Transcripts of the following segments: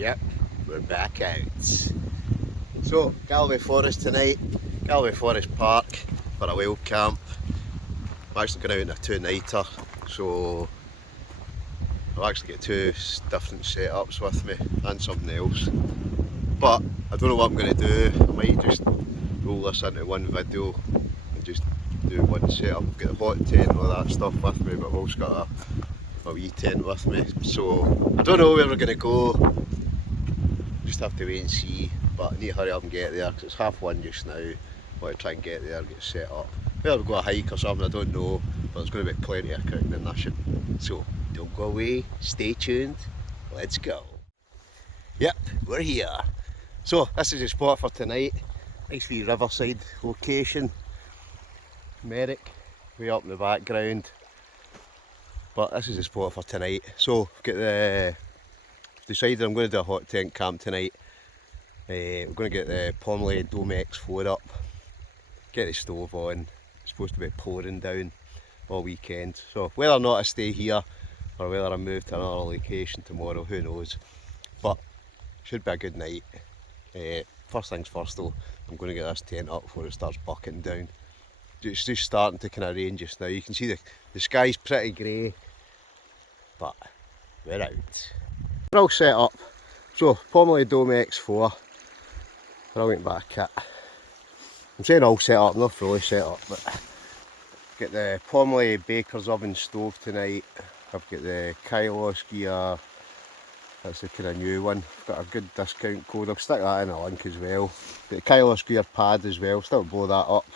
Yep, we're back out. So, Galloway Forest tonight, Galloway Forest Park for a wild camp. I'm actually going out on a two-nighter, so I've actually got two different setups with me and something else. But I don't know what I'm going to do. I might just roll this into one video and just do one setup. I've got a hot tent and all that stuff with me, but I've also got a wee tent with me. So I don't know where we're going to go. Just have to wait and see, but I need to hurry up and get there because it's 1:30 just now. I want to try and get there, get set up. Maybe I'll go a hike or something, I don't know, but there's going to be plenty of cooking and that. So don't go away, stay tuned, let's go. Yep, we're here. So this is the spot for tonight. Nice wee riverside location. Merrick way up in the background. But this is the spot for tonight. So I've got decided I'm going to do a hot tent camp tonight. We're going to get the Pomoly Dome X4 up, get the stove on. It's supposed to be pouring down all weekend. So whether or not I stay here or whether I move to another location tomorrow, who knows. But should be a good night. First things first though, I'm going to get this tent up before it starts bucketing down. It's just starting to kind of rain just now. You can see the sky's pretty grey, but we're out. We're all set up. So, Pomoly Dome X4, brilliant back kit. I'm saying all set up, not fully set up, but get the Pomoly Baker's Oven stove tonight. I've got the Kylos gear, that's the kind of new one. I've got a good discount code, I'll stick that in a link as well. Got the Kylos gear pad as well, still blow that up.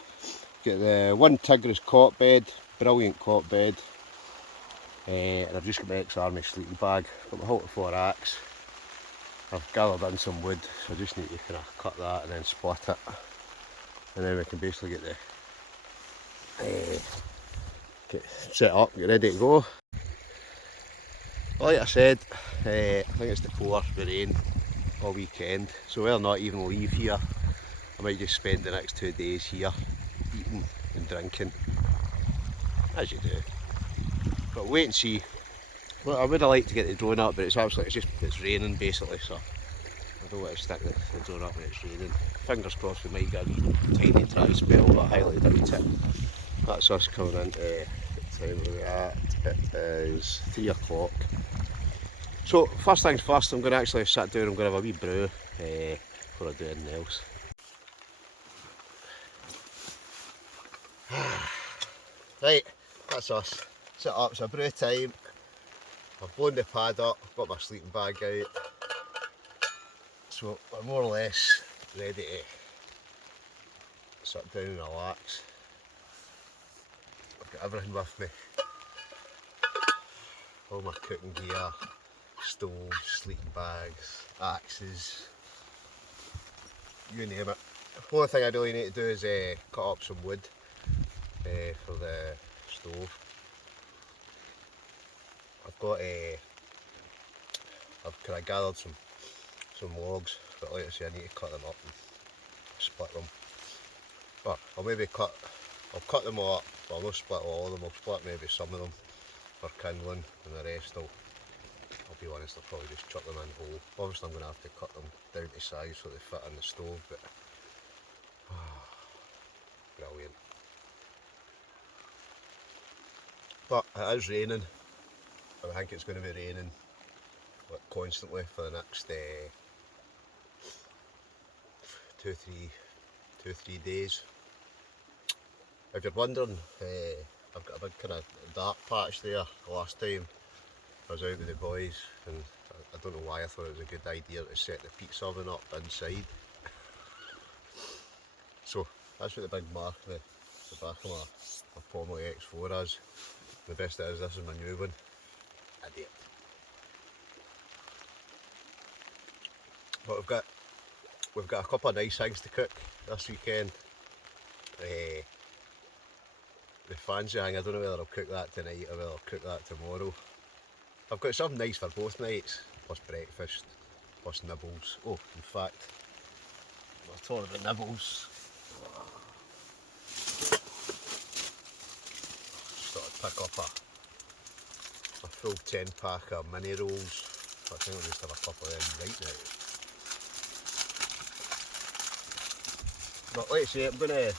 Get the one Tigris cot bed, brilliant cot bed. And I've just got my ex-army sleeping bag, got my halter 4 axe. I've gathered in some wood, so I just need to kind of cut that and then split it. And then we can basically get set up, get ready to go. Like I said, I think it's the 4th with rain all weekend, so I'll not even leave here. I might just spend the next 2 days here, eating and drinking, as you do. But wait and see. Well, I would have liked to get the drone up, but it's raining basically, so I don't want to stick the drone up when it's raining. Fingers crossed we might get a wee tiny dry spell, but I highly doubt it. That's us coming into the time we're at. It is 3 o'clock. So first things first, I'm going to actually sit down, I'm going to have a wee brew before I do anything else. Right, that's us. Set up, it's a brew time. I've blown the pad up, I've got my sleeping bag out. So we're more or less ready to sit down and relax. I've got everything with me. All my cooking gear, stoves, sleeping bags, axes, you name it. The only thing I really need to do is cut up some wood for the stove. I've kind of gathered some logs, but like I say, I need to cut them up and split them. Well, I'll cut them all up, but I'll not split all of them, I'll split maybe some of them for kindling, and the rest I'll be honest, I'll probably just chuck them in whole. Obviously I'm going to have to cut them down to size so they fit in the stove, but brilliant. But it is raining, and I think it's going to be raining constantly for the next 2-3 days. If you're wondering, I've got a big kind of dark patch there. Last time I was out with the boys, and I don't know why I thought it was a good idea to set the pizza oven up inside. So that's what the big mark in the back of my Pomoly X4 is. The best it is, this is my new one. Idiot. But we've got a couple of nice things to cook this weekend. The fancy thing, I don't know whether I'll cook that tonight or whether I'll cook that tomorrow. I've got something nice for both nights, plus breakfast, plus nibbles. Oh, in fact, we're talking about nibbles. Just thought I'd pick up a full 10 pack of mini rolls so I think we'll just have a couple of them right now. But like I say, I'm going to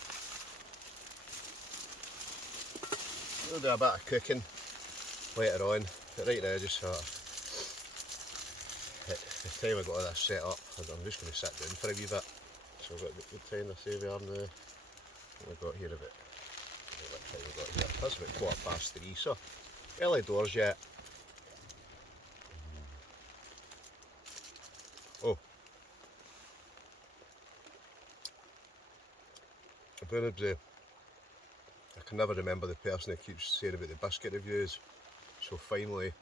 do a bit of cooking later on, but right now just sort of, at the time I got all this set up, I'm just going to sit down for a wee bit. So I've got the time to say we are now. What have we got here about? What time we got here? That's about 3:15, so early doors yet. Oh, I can never remember the person who keeps saying about the biscuit reviews, so finally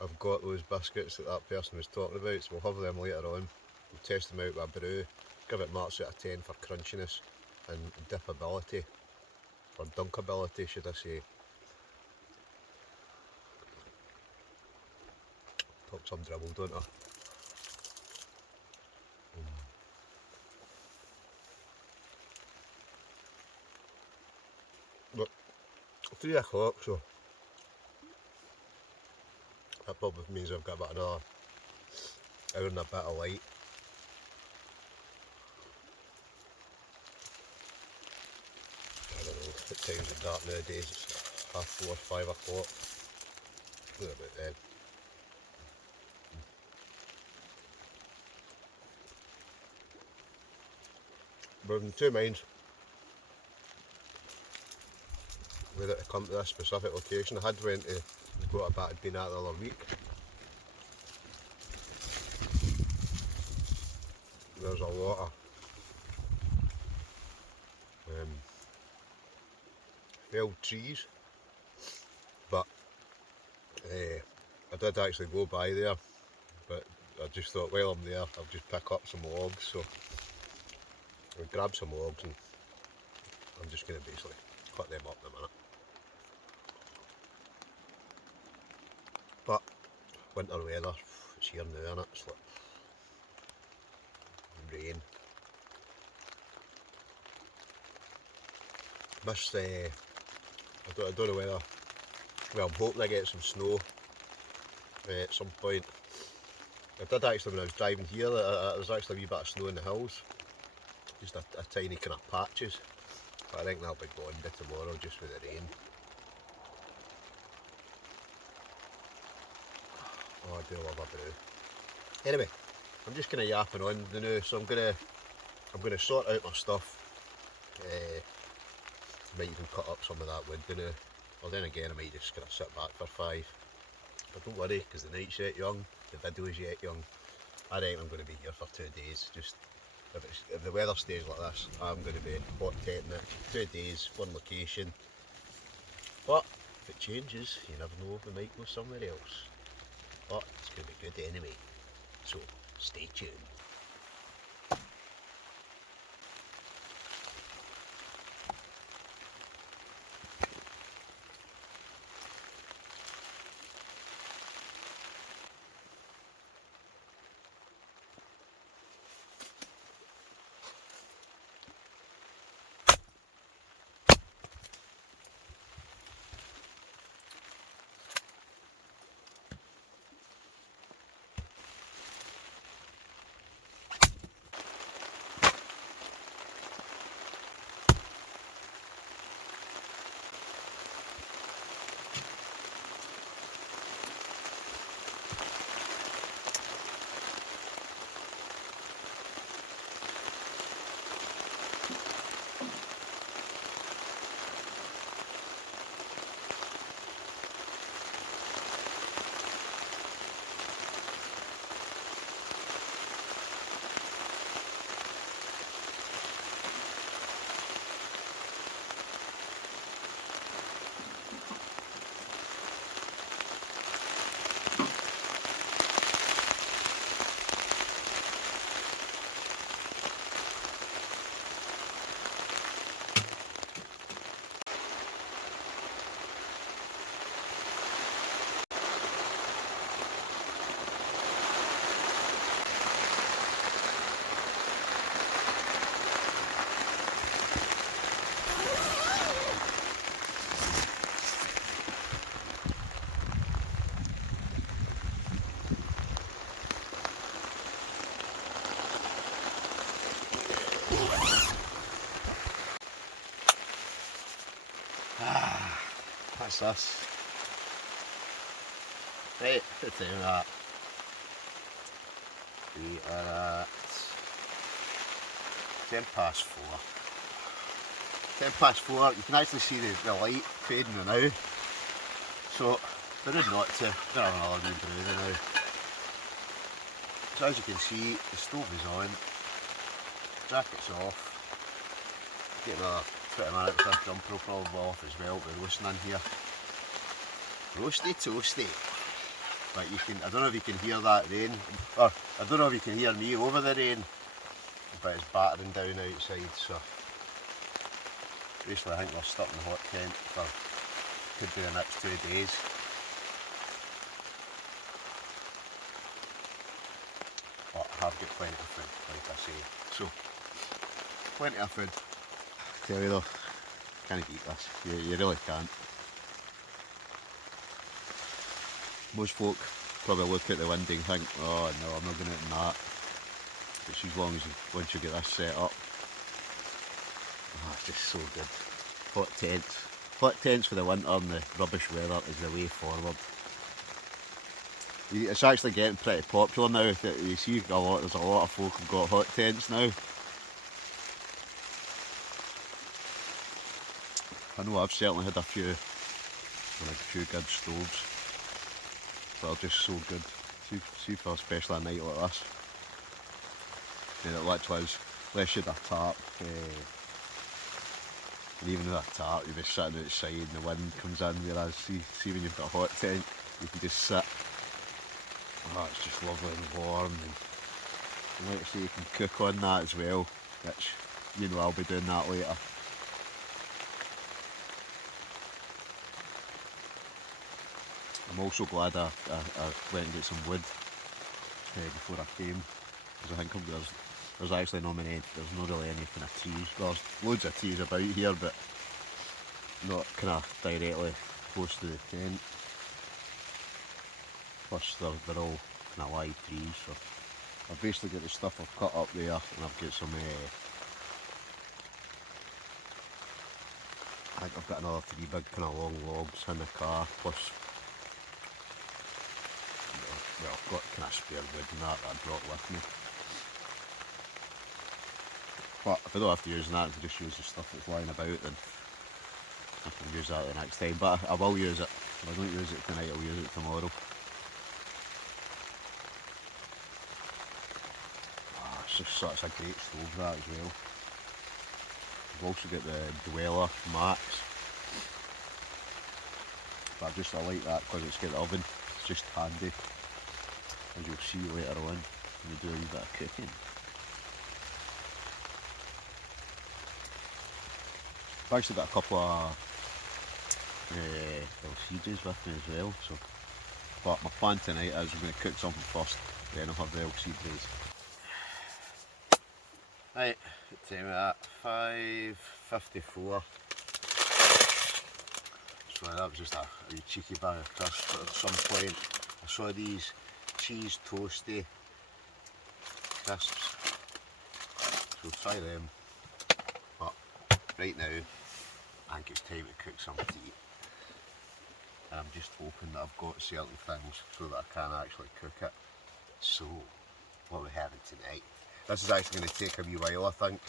I've got those biscuits that person was talking about, so we'll have them later on. We'll test them out with a brew, give it marks out of 10 for crunchiness and dippability, or dunkability should I say. Talk some dribble, don't I? But 3 o'clock, so that probably means I've got about another hour and a bit of light. I don't know, what time's it dark nowadays? It's 4:30, 5 o'clock. What about then? But I'm in two minds whether to come to this specific location. I had went to go to a bit I'd been at the other week. There's a lot of felled trees, but I did actually go by there, but I just thought while I'm there I'll just pick up some logs, so I'll grab some logs and I'm just going to basically cut them up in a minute. But winter weather, it's here now, innit? It's like rain. Missed I don't know whether, well, I'm hoping I get some snow at some point. I did actually, when I was driving here, there's actually a wee bit of snow in the hills, just a tiny kind of patches, but I think that'll be gone by tomorrow just with the rain. Oh, I do love a brew. Anyway, I'm just kind of yapping on now, so I'm gonna sort out my stuff. Might even cut up some of that wood now, or then again I might just kind of sit back for 5. But don't worry, because the night's yet young, the video's yet young. I reckon I'm going to be here for 2 days. Just if the weather stays like this, I'm going to be hot tenting it. 2 days, one location. But if it changes, you never know, we might go somewhere else. But it's going to be good anyway. So stay tuned. What's this? Right, what time is that? We are at 10 past 4. 10 past 4, you can actually see the light fading now. So, there is not to, we're having another wee brew now. So as you can see, the stove is on, jacket's off, get another 20 minutes, this jumper will probably go off as well, we're roasting in here. Roasty toasty. But you can, I don't know if you can hear that rain, or I don't know if you can hear me over the rain, but it's battering down outside, so basically I think we're stuck in the hot tent for, could be the next 2 days. But I have got plenty of food, like I say. So, plenty of food. I tell you though, can't eat this. You really can't. Most folk probably look at the window and think, oh no, I'm not going out in that. But as long as once you get this set up, oh, it's just so good. Hot tents. Hot tents for the winter and the rubbish weather is the way forward. It's actually getting pretty popular now. You see there's a lot of folk who've got hot tents now. I know I've certainly had a few good stoves. But they're just so good. See for especially a night like this. And it literally is, unless you had a tarp, and even with a tarp you'll be sitting outside and the wind comes in, whereas see when you've got a hot tent, you can just sit. Oh, it's just lovely and warm, and like I say, you can cook on that as well, which, you know, I'll be doing that later. I'm also glad I went and got some wood before I came, because I think there's actually not really any kind of trees. There's loads of trees about here, but not kind of directly close to the tent. Plus they're all kind of live trees, so I've basically got the stuff I've cut up there, and I've got some, I think I've got another 3 big kind of long logs in the car, plus, well, I've got kind of spare wood and that I brought with me. But if I don't have to use that, I can just use the stuff that's lying about, then I can use that the next time. But I will use it. If I don't use it tonight, I'll use it tomorrow. Oh, it's just such a great stove, that as well. I've also got the Dweller Max. But I like that because it's got the oven. It's just handy, as you'll see later on when we do a wee bit of cooking. I've actually got a couple of LCDs with me as well, so, but my plan tonight is I'm going to cook something first, then I'll have the LCDs. Right, what time is that? 5:54. So that was just a wee cheeky bag of crisps, but at some point I saw these cheese toasty crisps, so try them. But right now I think it's time to cook some tea, and I'm just hoping that I've got certain things so that I can actually cook it. So what are we having tonight? This is actually going to take a wee while, I think,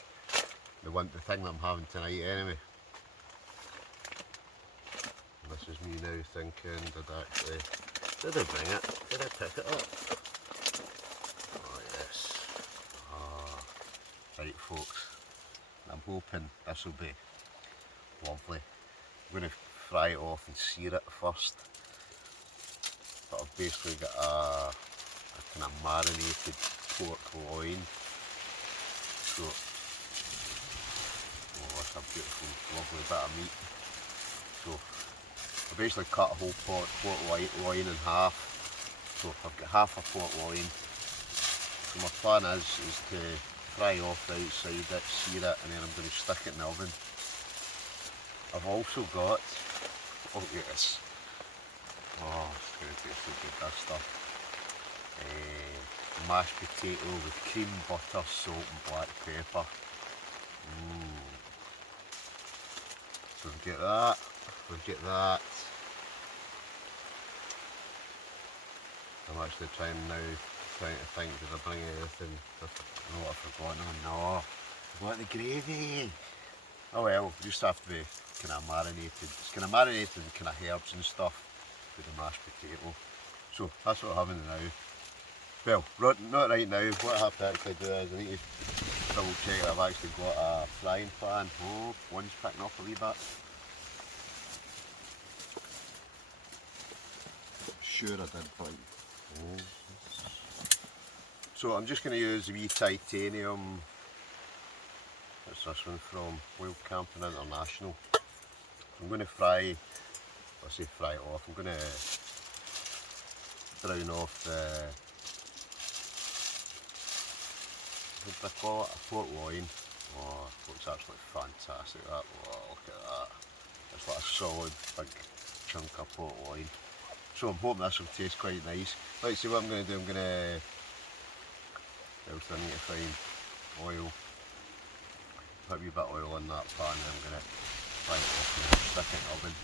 the thing that I'm having tonight anyway. This is me now thinking, did I bring it? Did I pick it up? Oh yes. Ah, right folks, I'm hoping this will be lovely. I'm going to fry it off and sear it first. But I've basically got a kind of marinated pork loin. So, oh, that's a beautiful, lovely bit of meat. So, I basically cut a whole pork loin in half. So I've got half a pork loin. So my plan is to fry off the outside it, sear it, and then I'm going to stick it in the oven. I've also got, oh yes, oh it's going to taste so good, this stuff. Mashed potato with cream, butter, salt and black pepper. So we've got that, I'm actually trying to think, did I bring anything? I know what I've forgotten. Oh no, I've got the gravy. Oh well, we just have to be kind of marinated. It's kind of marinated with kind of herbs and stuff with the mashed potato. So that's what I'm having now. Well, not right now. What I have to actually do is I need to double check that I've actually got a frying pan. Oh, one's picking up a wee bit. Sure I did, but oh. So I'm just going to use a wee titanium. What's this one from? Wild Camping International. I'm going to fry, I say fry it off, I'm going to brown off the, what do I call it, a port loin. Oh, it looks absolutely fantastic that. Oh, look at that. It's like a solid big chunk of port loin. So I'm hoping this will taste quite nice. Let's see what I'm going to do. I'm going to, I need to find oil. Put a wee bit of oil in that pan and I'm going to fry it off and stick it in the oven.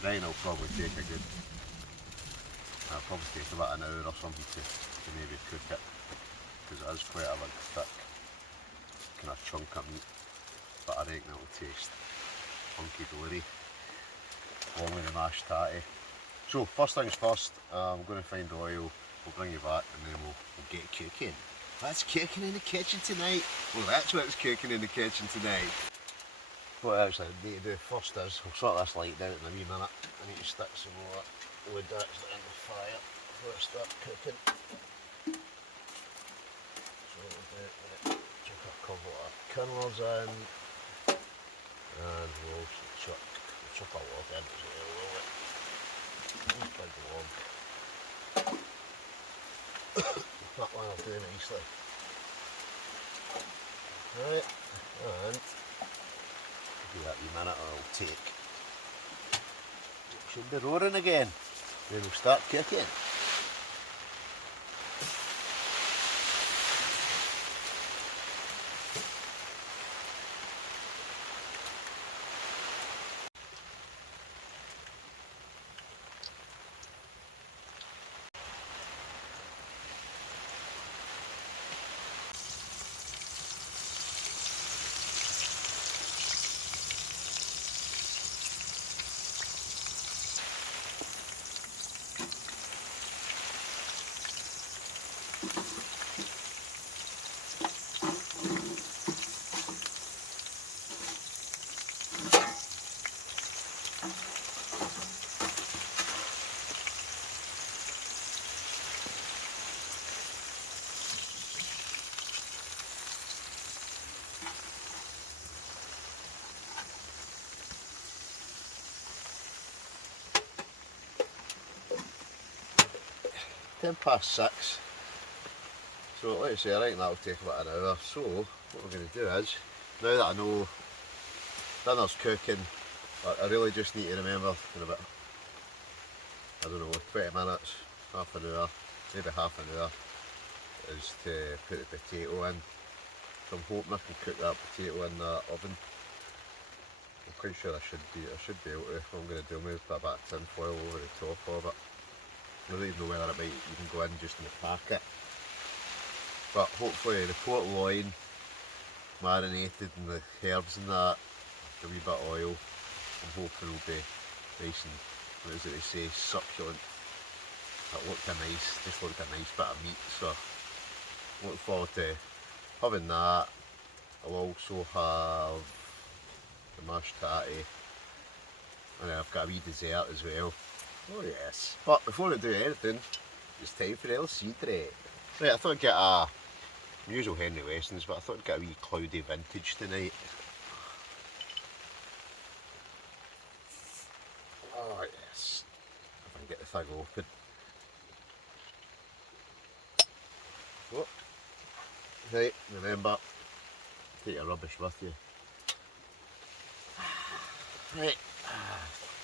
Then it'll probably take a good, it'll probably take about an hour or something to maybe cook it, because it is quite a big thick kind of chunk of meat, but I reckon it'll taste hunky dory along with the mashed tatty. So first things first, I'm going to find the oil, we'll bring you back and then we'll get cooking. What's cooking in the kitchen tonight? Well, that's what's cooking in the kitchen tonight. What I actually need to do first is, we'll sort this light down in a wee minute. I need to stick some more wood actually in the fire before I start cooking. So what we'll do, chuck a couple of kernels in, and we'll chuck a log in as well, will it? Nice big log. That one will do nicely. Right, and give that wee minute or it'll take. It should be roaring again. Then we'll start cooking. Ten past 6. So like I say, I reckon that'll take about an hour. So what we're going to do is, now that I know dinner's cooking, I really just need to remember in about, I don't know, 20 minutes, half an hour, maybe half an hour, is to put the potato in. So I'm hoping I can cook that potato in the oven. I'm quite sure I should be able to. What I'm going to do, maybe put a bit of tin foil over the top of it. I don't even know whether it might even go in just in the packet. But hopefully the port loin marinated in the herbs and that, a wee bit of oil, I'm hoping will be nice and, what is it they say, succulent. It looked a nice, just looked a nice bit of meat, so looking forward to having that. I'll also have the mashed tatty, and then I've got a wee dessert as well. Oh yes. But before I do anything, it's time for LC tray. Right, I thought I'd get a usual Henry Westons, but I thought I'd get a wee cloudy vintage tonight. Oh yes. If I can get the thing open. Oh. Right, remember, take your rubbish with you. Right,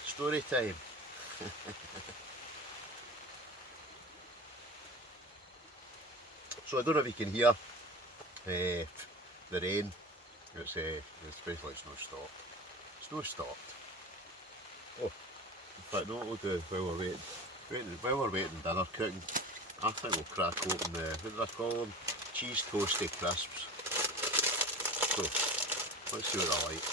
story time. So I don't know if you can hear the rain. It's basically it's not stopped. It's not stopped. Oh, in fact, no, what we'll do while we're waiting dinner cooking, I think we'll crack open the, what did I call them? Cheese toasty crisps. So, let's see what they're like.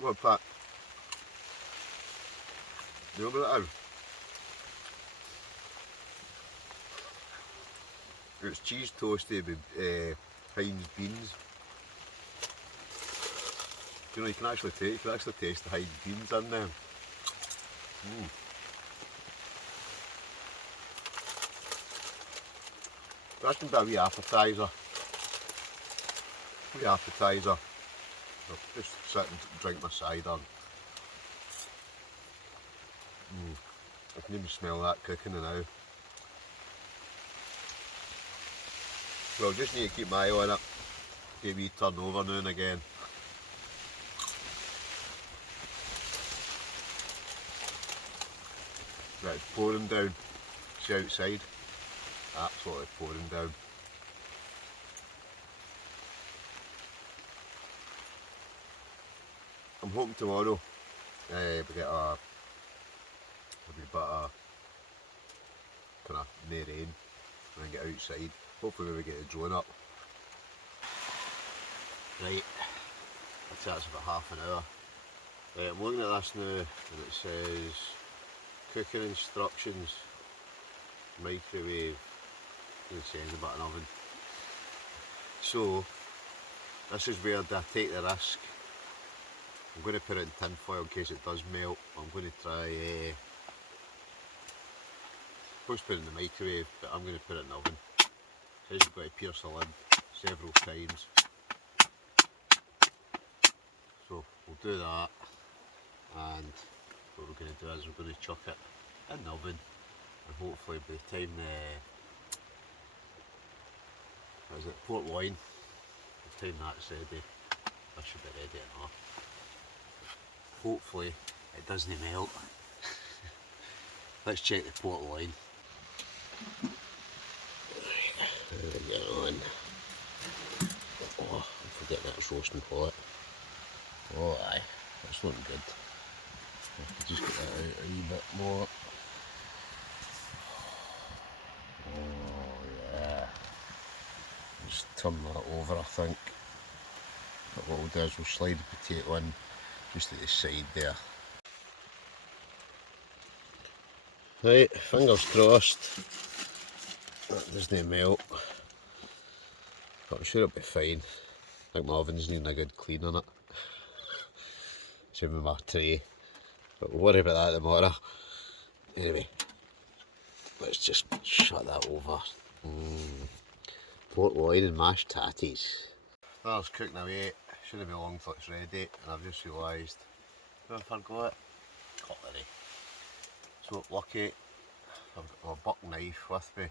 What, Pat? You know what it is? It's cheese toasty with Heinz beans. You know, you can actually taste the Heinz beans in them. That's going to be a wee appetiser. I'll just sit and drink my cider. I can even smell that cooking now. Well, just need to keep my eye on it. Give a wee turn over now and again. Right, it's pouring down. See outside? Absolutely pouring down. I'm hoping tomorrow we get a wee bit of kind of no rain and then get outside. Hopefully we get the drone up. Right, I'd say that's about half an hour. Right, I'm looking at this now and it says cooking instructions, microwave, and it says about an oven. So this is where I take the risk. I'm going to put it in tin foil in case it does melt. I'm going to try, supposed to put it in the microwave, but I'm going to put it in the oven. So you've got to pierce the lid several times. So we'll do that, and what we're going to do is we're going to chuck it in the oven, and hopefully by the time port wine, by the time that's ready, that should be ready enough. Hopefully it doesn't melt. Let's check the port wine. There we go. Oh, I'm forgetting that's roasting hot. Oh aye, that's looking good. I could just get that out a wee bit more. Oh yeah. Just turn that over, I think. But what we'll do is we'll slide the potato in just at the side there. Right, fingers crossed that doesn't melt, but I'm sure it'll be fine. I think my oven's needing a good clean on it. Same with my tray, but we'll worry about that tomorrow. Anyway, let's just shut that over. Port wine and mashed tatties. That's cooking away. Shouldn't be long till it's ready, and I've just realised I forgot cutlery. So lucky I've got a buck knife with me.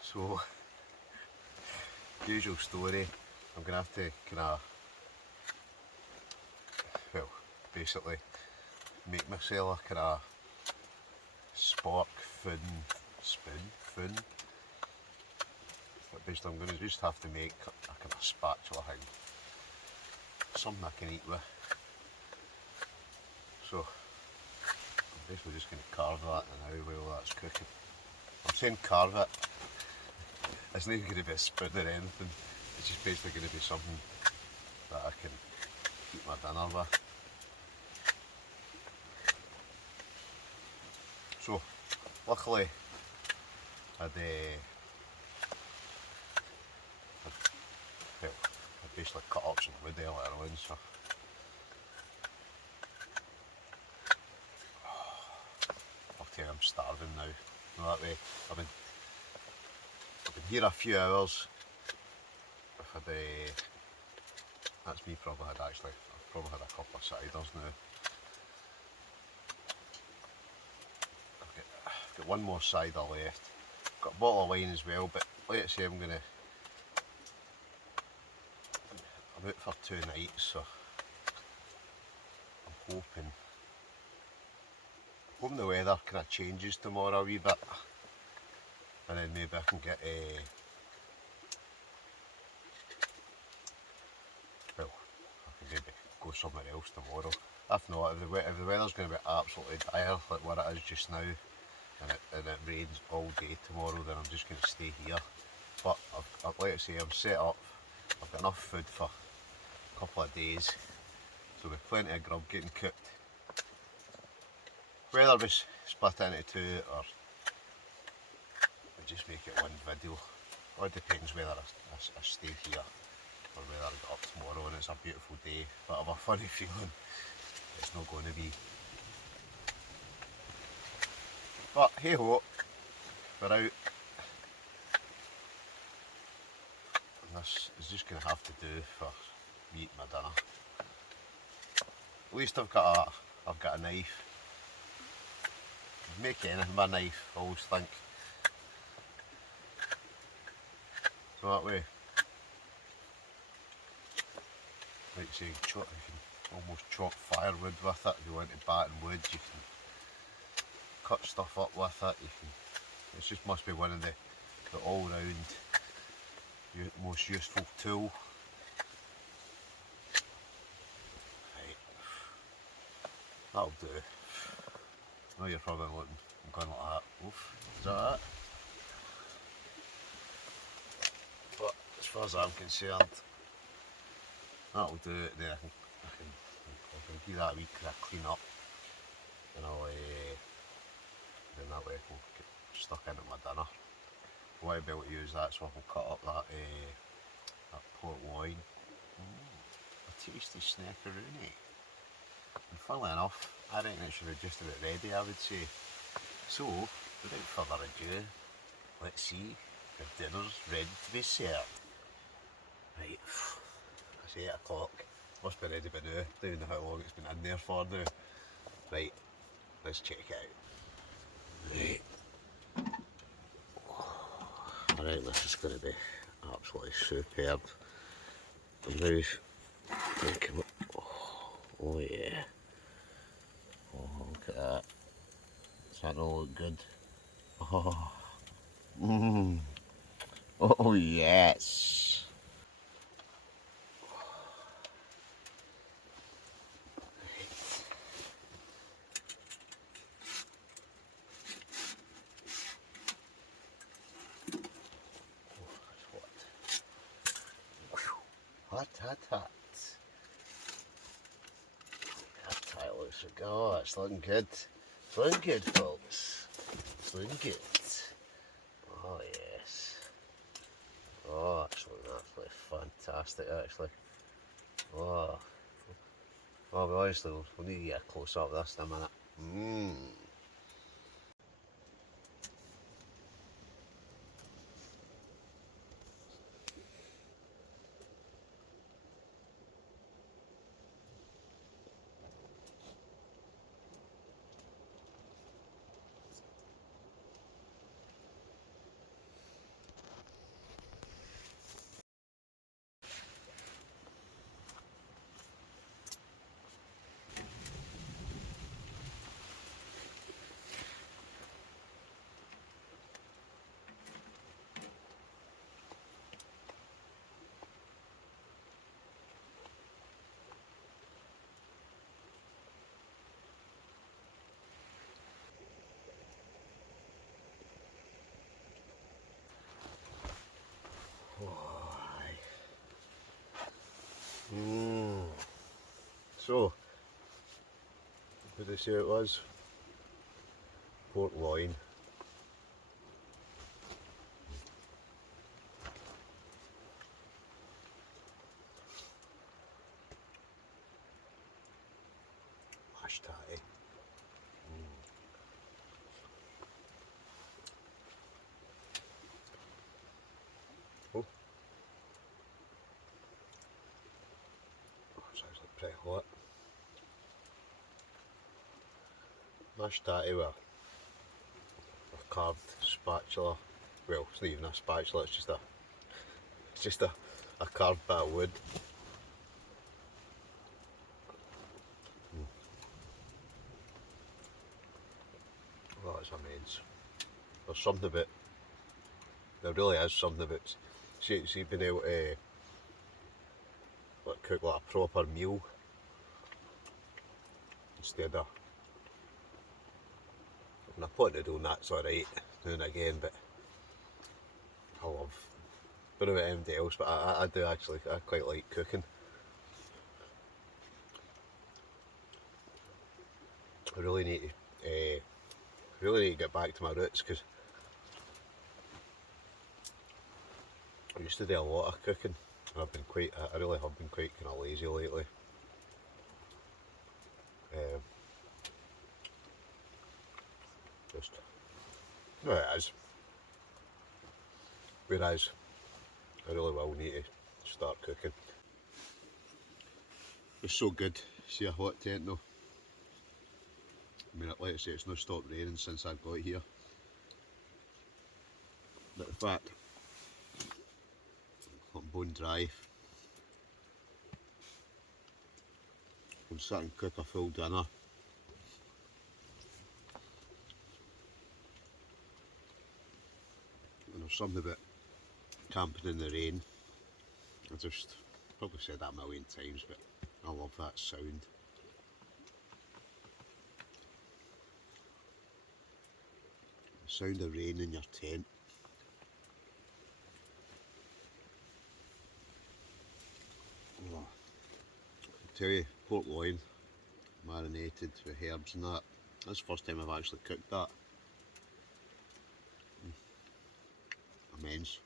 So usual story, I'm gonna have to basically make myself a kind of spork spoon. But basically I'm going to just have to make a kind of spatula thing, something I can eat with. So I'm basically just going to carve that now while that's cooking. I'm saying carve it, it's not even going to be a spoon or anything, it's just basically going to be something that I can eat my dinner with. So luckily I basically cut up some wood earlier on, so I'll tell you I'm starving now. No, that way I've been here a few hours. I've had that's me probably had actually. I've probably had a couple of ciders now. I've got one more cider left. Got a bottle of wine as well, but like I say, I'm out for 2 nights, so I'm hoping the weather kind of changes tomorrow a wee bit, and then maybe I can get well, I can maybe somewhere else tomorrow. If not, if the weather's going to be absolutely dire like what it is just now, and it rains all day tomorrow, then I'm just going to stay here. But like I say, I'm set up. I've got enough food for a couple of days, so with plenty of grub getting cooked. Whether we split into two or we just make it one video, or it depends whether I stay here or whether I get up tomorrow and it's a beautiful day, but I have a funny feeling it's not going to be. But hey ho, we're out, and this is just going to have to do for me eating my dinner. At least I've got a knife. Make anything with a knife, I always think. So that way, like say, you can almost chop firewood with it. If you want to batten wood, you can cut stuff up with it. It just must be one of the all-round most useful tool. Right, that'll do. I know you're probably looking, I'm going like that. Oof, is that it? But as far as I'm concerned, that'll do it there. I can do that a wee clean up, and then that way I can get stuck into my dinner. I want to be able to use that so I can cut up that port wine. A tasty snackaroonie. And funnily enough, I reckon it should be just about ready, I would say. So, without further ado, let's see if dinner's ready to be served. Right, it's 8 o'clock. Must be ready by now. Don't even know how long it's been in there for now. Right, let's check it out. Right. I reckon this is going to be absolutely superb. I'm now thinking, oh yeah. Oh, look at that. Does that not look good? Oh, oh yes. Hot, hot, hot. That tile looks like, oh, it's looking good. It's looking good, folks. It's looking good. Oh, yes. Oh, it's looking absolutely fantastic, actually. Oh. Oh, but honestly, we'll need to get a close up of this in a minute. So, what did I say it was? Port loin. Mashed tatty. Oh. It's actually pretty hot. Mashed tatty with a carved spatula. Well, it's not even a spatula, it's just a carved bit of wood. Oh, it's immense. There's something about, there really is something about, see being able to like, cook like a proper meal instead of, when I pot noodle and that's alright now and again, but I love, don't know about anybody else, but I do actually, I quite like cooking. I really need to get back to my roots, because I used to do a lot of cooking and I've been quite, I really have been quite kind of lazy lately. Just, no, it is. Whereas I really will need to start cooking. It's so good, see a hot tent though. I mean, like I say, it's not stopped raining since I got here. But the fact I'm bone dry, I can sit and cook a full dinner. And there's something about camping in the rain. I just probably said that a million times, but I love that sound. The sound of rain in your tent. Oh, I tell you, pork loin marinated with herbs and that. That's the first time I've actually cooked that. Immense.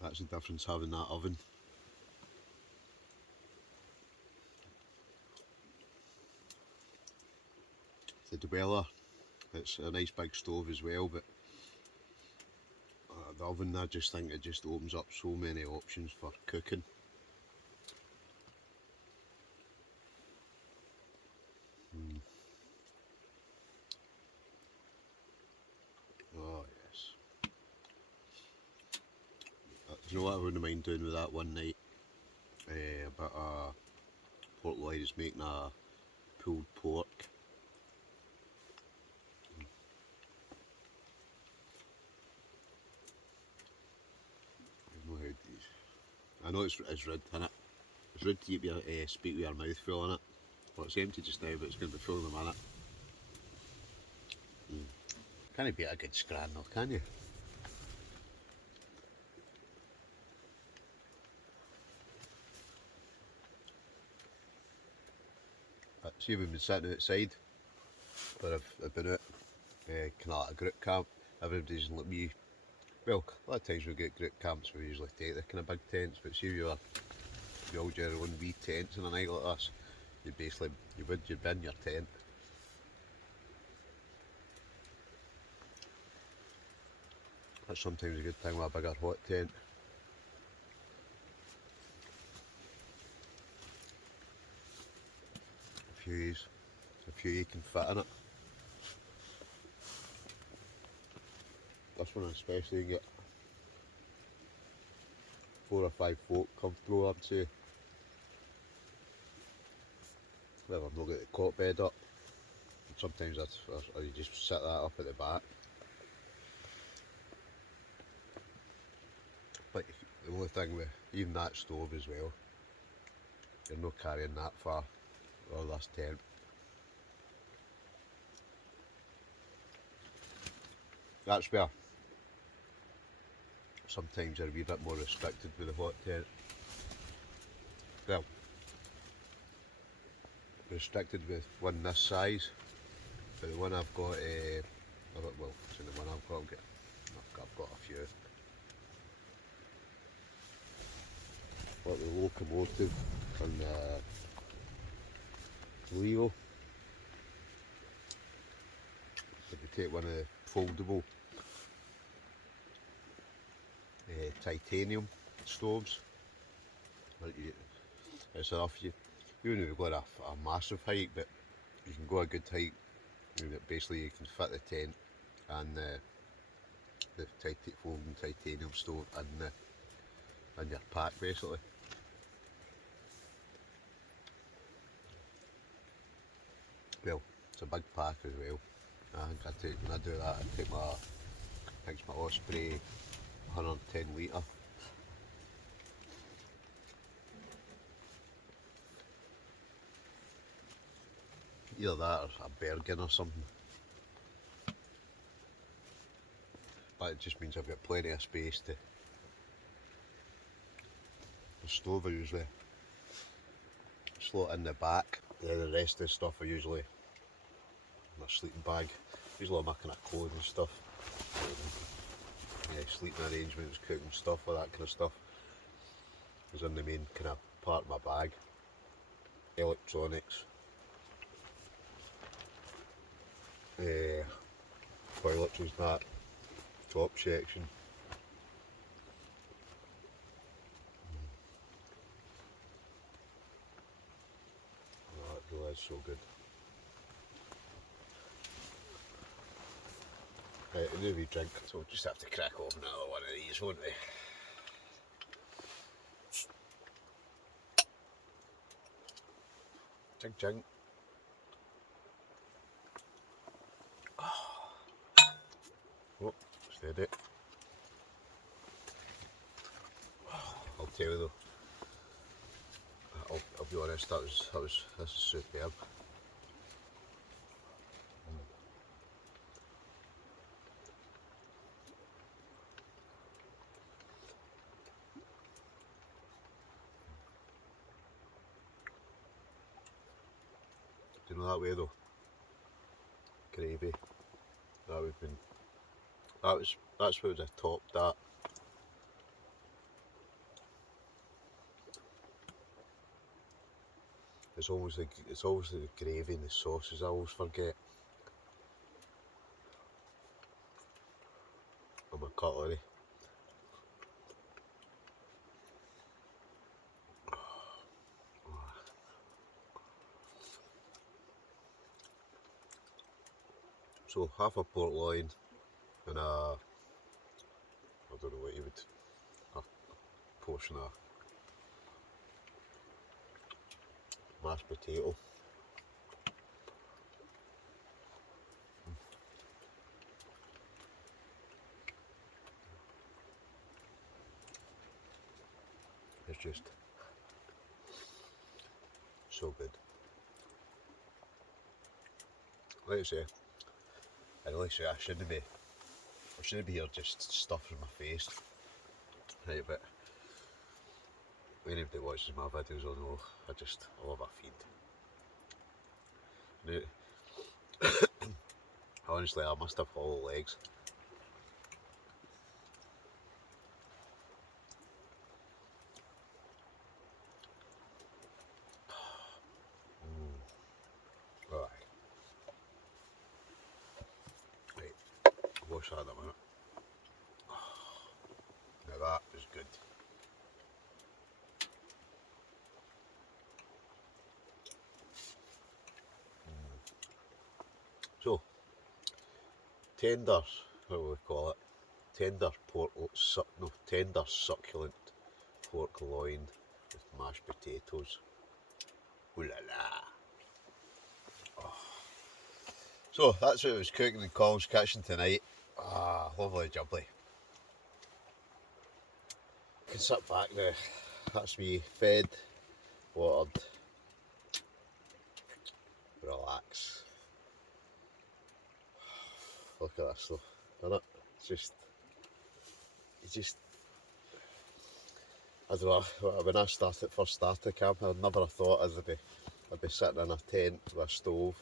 That's the difference having that oven. The dweller, it's a nice big stove as well, but the oven, I just think it just opens up so many options for cooking. Oh yes. Do you know what I wouldn't mind doing with that one night? A bit of pork loin is making a pulled pork. I know it's rude, innit? It's rude to keep your speak with your mouth full in it. Well, it's empty just now, but it's going to be full in a minute. Can't beat a good scran though, can you? See, we've been sitting outside, but I've been out kind of at a group camp. Everybody's like me. Well, a lot of times we get group camps, we usually take the kind of big tents, but see, you all do your own wee tents on a night like this, you'd basically, you'd bin your tent. That's sometimes a good thing with a bigger hot tent. A few you can fit in it. This one especially, you can get 4 or 5 folk comfortable, I'd say. Well, I've not got the cot bed up. And sometimes that's, or you just set that up at the back. But the only thing with even that stove as well, you're not carrying that far, or this tent. That's where sometimes you're a wee bit more restricted with the hot tent. Well, restricted with one this size, but the one I've got, well, so the one I've got a few. Like the locomotive and the Leo. If you take one of the foldable titanium stoves, it's enough. You even if you've got a massive height, but you can go a good height. Basically, you can fit the tent and the folding titanium stove in your pack, basically. Well, it's a big pack as well. I think when I do that, I take my Osprey 110 litre. Either that or a Bergen or something. But it just means I've got plenty of space to. The stove I usually slot in the back. Yeah, the rest of the stuff I usually in my sleeping bag. Usually all my kind of clothes and stuff. Yeah, sleeping arrangements, cooking stuff, all that kind of stuff is in the main kind of part of my bag. Electronics. Toiletries, that top section. Oh, that really is so good. Right, a new wee drink, so we'll just have to crack open another one of these, won't we? Ching ching. Oh, steady. I'll tell you though, I'll be honest, this is superb. Do you know that way though? Gravy. That's what was topped at. It's always the gravy and the sauces I always forget. And my cutlery. So half a port loin and I don't know what you would, a portion of mashed potato. It's just so good. Like I say, I shouldn't be here just stuffing my face, right? But anybody that watches my videos will know I love a feed. Now, honestly, I must have hollow legs. Right, wash that in a minute. Now that is good. So, tender, what do we call it? Tender tender succulent pork loin with mashed potatoes. Ooh la la. Oh. So that's what I was cooking in Colin's kitchen tonight. Ah, lovely jubbly. Can sit back now. That's me fed, watered, relax. Look at this though, isn't it? It's just, I don't know, when I first started camping, I'd never have thought I'd be sitting in a tent with a stove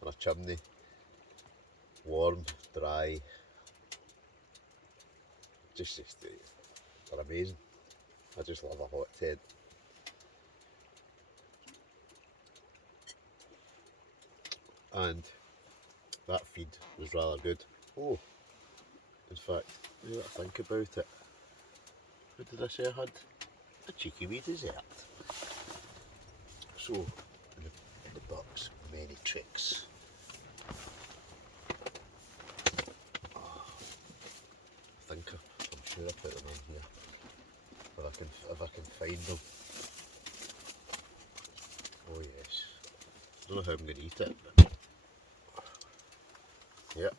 and a chimney, warm, dry. They're amazing. I just love a hot tent. And that feed was rather good. Oh, in fact, now that I think about it, what did I say I had? A cheeky wee dessert. So, in the box, many tricks. Oh, I'm sure I put them in here. If I can find them. Oh yes. I don't know how I'm going to eat it, but yep.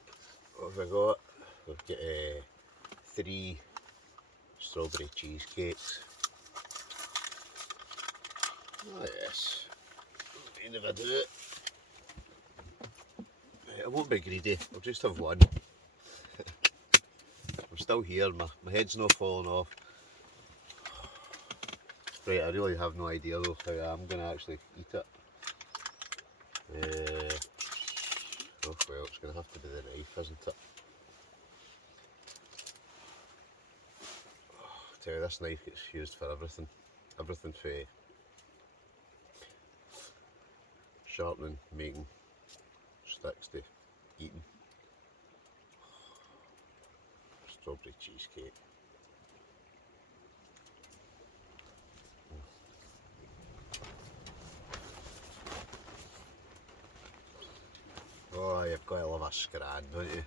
What have we got? We've got 3 strawberry cheesecakes. Oh yes, mind if I do it? Right, I won't be greedy, I'll just have one. I'm still here, my head's not falling off. Right, I really have no idea though how I'm going to actually eat it. Oh well, it's going to have to be the knife, isn't it? Oh, I tell you, this knife gets used for everything. Everything for sharpening, making sticks to eating. Strawberry cheesecake. Oh, you've got to love a scran, don't you?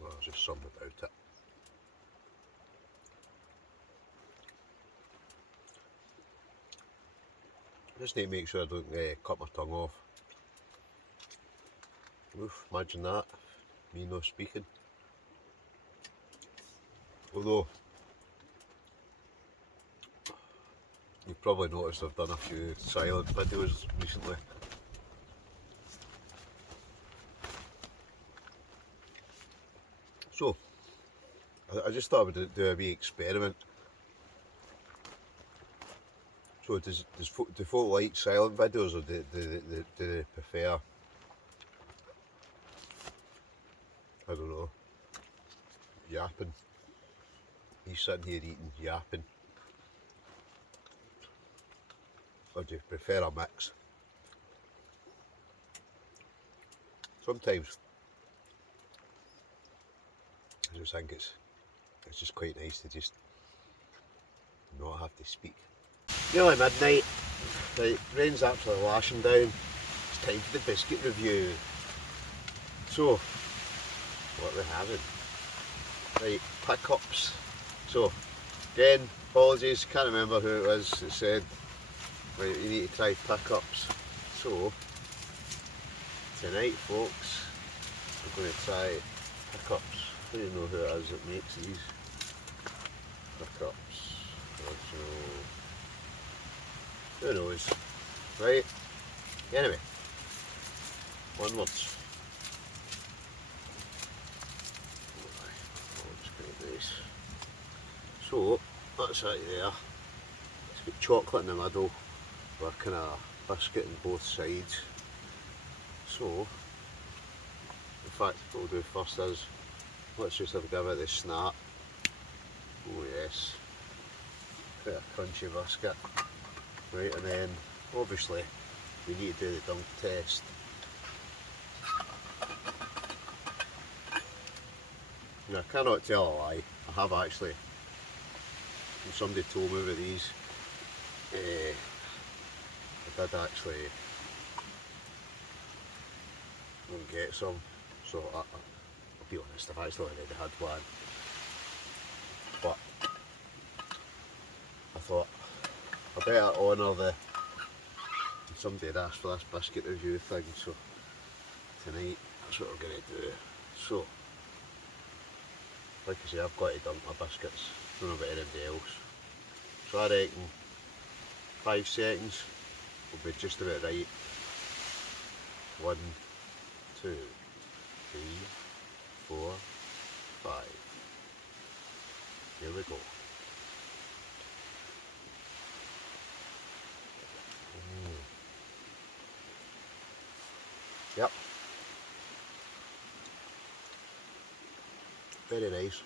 Well, there's just something about it. Just need to make sure I don't cut my tongue off. Oof, imagine that, me not speaking. Although, you've probably noticed I've done a few silent videos recently. So, I just thought I would do a wee experiment. So do folk like silent videos, or do they prefer, I don't know, yapping? He's sitting here eating, yapping. Or do you prefer a mix? Sometimes I just think it's just quite nice to just not have to speak. Nearly midnight, right, rain's actually lashing down. It's time for the biscuit review. So, what are we having? Right, pickups. So, again, apologies, can't remember who it was that said, right, you need to try pickups. So, tonight folks, we're going to try pickups. I don't even know who it is that makes these pickups. Who knows, right? Anyway, onwards. Oh, it's quite nice. So, that's it there. It's got chocolate in the middle with a kind of biscuit on both sides. So, in fact, what we'll do first is, let's just have a give it the snap. Oh yes, quite a crunchy biscuit. Right, and then obviously we need to do the dunk test. Now I cannot tell a lie, I have actually, when somebody told me about these, I did actually go and get some, so I'll be honest, I've actually already had one, but I thought I better honour the, somebody had asked for this biscuit review thing, so tonight that's what we're going to do. So, like I say, I've got to dump my biscuits, don't know about anybody else, so I reckon 5 seconds will be just about right. 1, 2, 3, 4, 5, here we go. Yep. Very nice.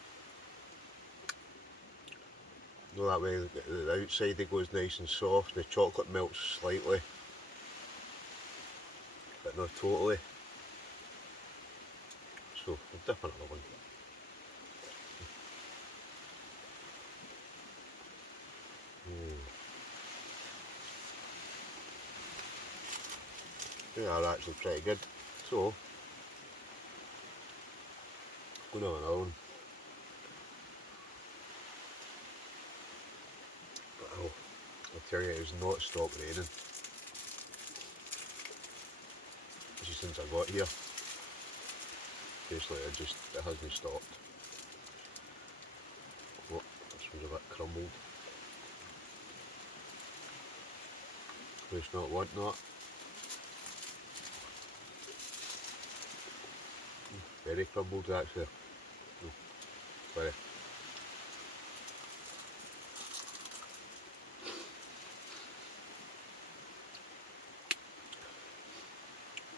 No, that way the outside it goes nice and soft, the chocolate melts slightly, but not totally. So we'll dip another one. They are actually pretty good. So, going on another one. Wow, I tell you, it's not stopped raining just since I got here. Basically it hasn't stopped. Oh, this one's a bit crumbled. Waste not, want not. Very crumbled actually. Oh, sorry.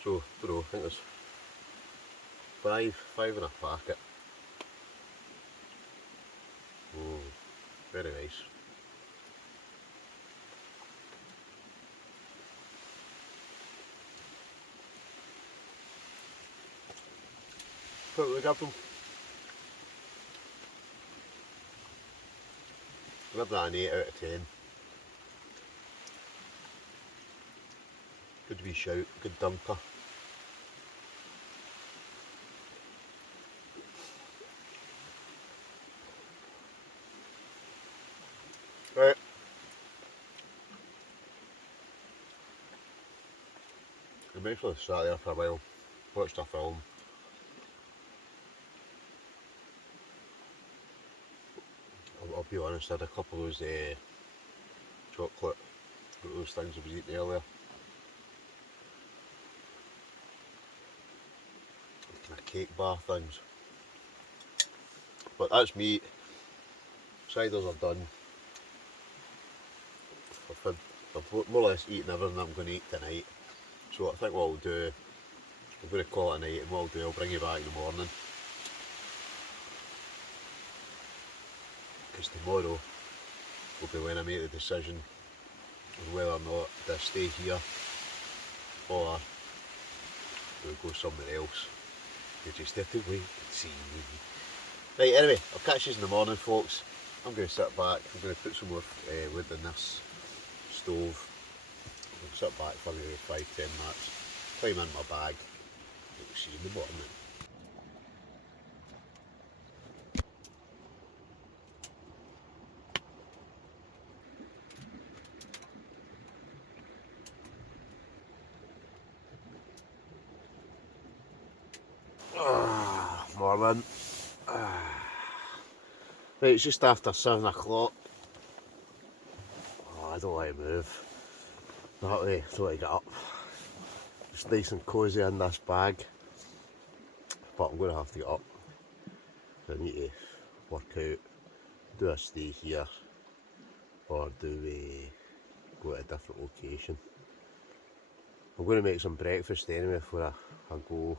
So, I don't know, I think there's five in a packet. Oh, very nice. What we got them? Give that an 8 out of 10. Good wee shout, good dunker. Right. I basically sat there for a while, watched a film. I'll be honest, I had a couple of those chocolate, those things I was eating earlier. Kind of cake bar things. But that's me. Ciders are done. I've more or less eaten everything I'm going to eat tonight. So I think what I'll do, I'm going to call it a night, and what I'll do, I'll bring you back in the morning. Because tomorrow will be when I make the decision on whether or not do I stay here or we'll go somewhere else. You just have to wait and see. Right, anyway, I'll catch you in the morning, folks. I'm going to sit back, I'm going to put some more wood in this stove. I'll sit back for maybe 5-10 minutes, climb in my bag, and we'll see you in the morning. Morning. Right, it's just after 7 o'clock. Oh, I don't like to move. That way, I don't like to get up. It's nice and cosy in this bag. But I'm going to have to get up. I need to work out, do I stay here or do we go to a different location? I'm going to make some breakfast anyway before I go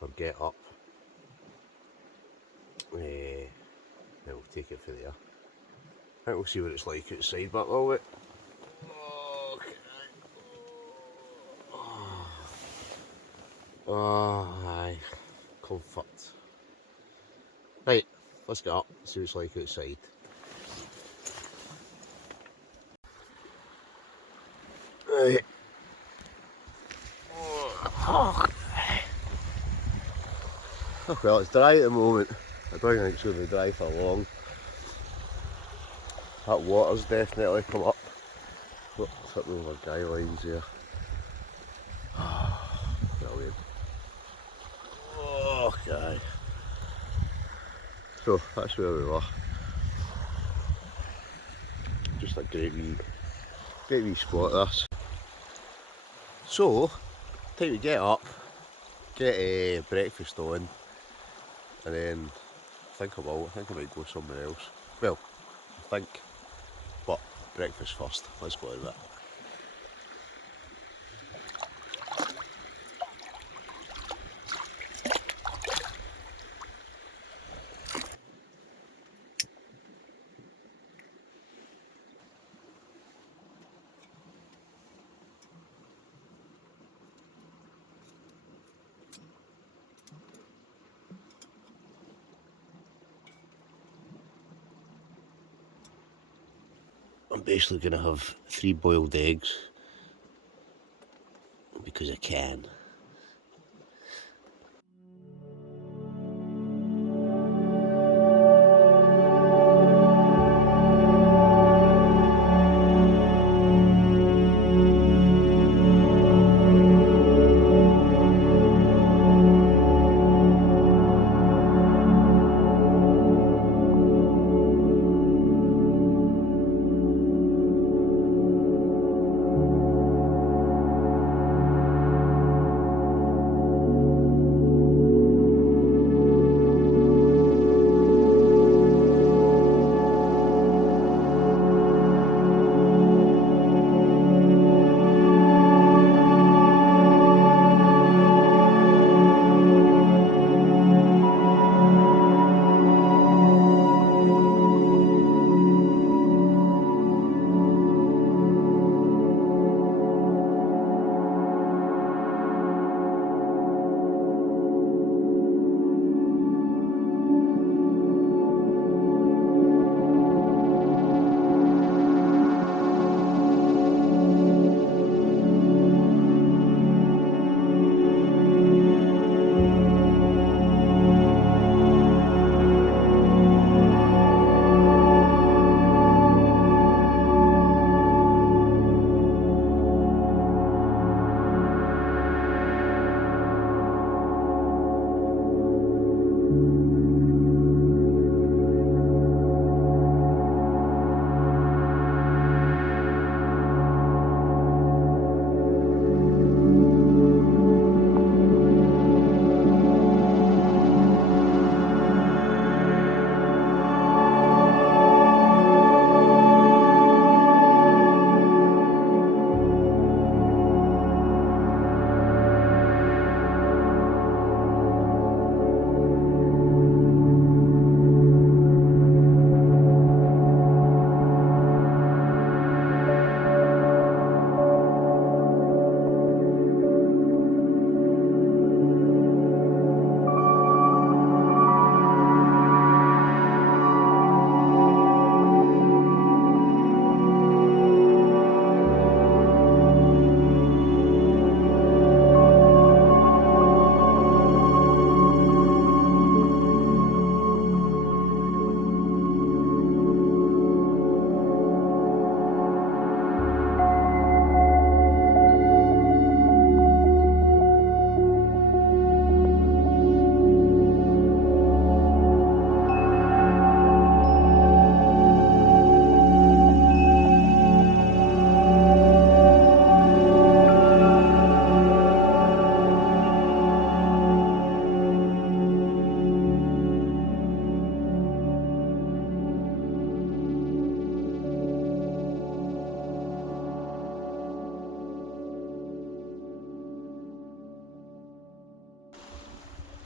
or get up. Then we'll take it from there. I think we'll see what it's like outside, but will we? Okay. Oh, aye. Comfort. Right, let's get up, see what it's like outside. Right. Oh, well, it's dry at the moment. I don't think it's going to be dry for long. That water's definitely come up. Look, it's up over guy lines here. Brilliant. Okay. So that's where we were. Just a great wee spot this. So, time to get up, get a breakfast on, and then I think I might go somewhere else. Well, I think, but breakfast first. Let's go with it. I'm basically going to have 3 boiled eggs because I can.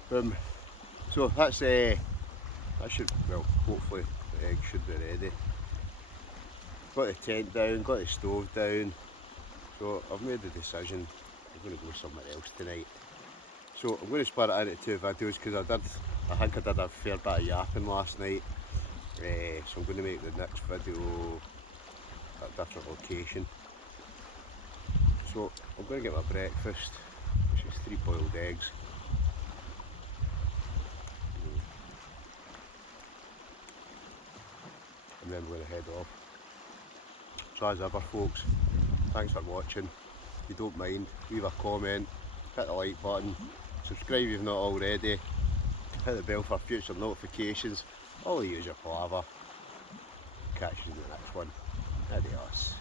So that's that should, well, hopefully the eggs should be ready. Got the tent down, got the stove down, so I've made the decision I'm going to go somewhere else tonight. So I'm going to split it into 2 videos because I think I did a fair bit of yapping last night. So I'm going to make the next video at a different location. So I'm going to get my breakfast, which is 3 boiled eggs. And then we're going to head off. So as ever folks, thanks for watching. If you don't mind, leave a comment, hit the like button, subscribe if you've not already, hit the bell for future notifications, all the usual palaver. Catch you in the next one. Adios.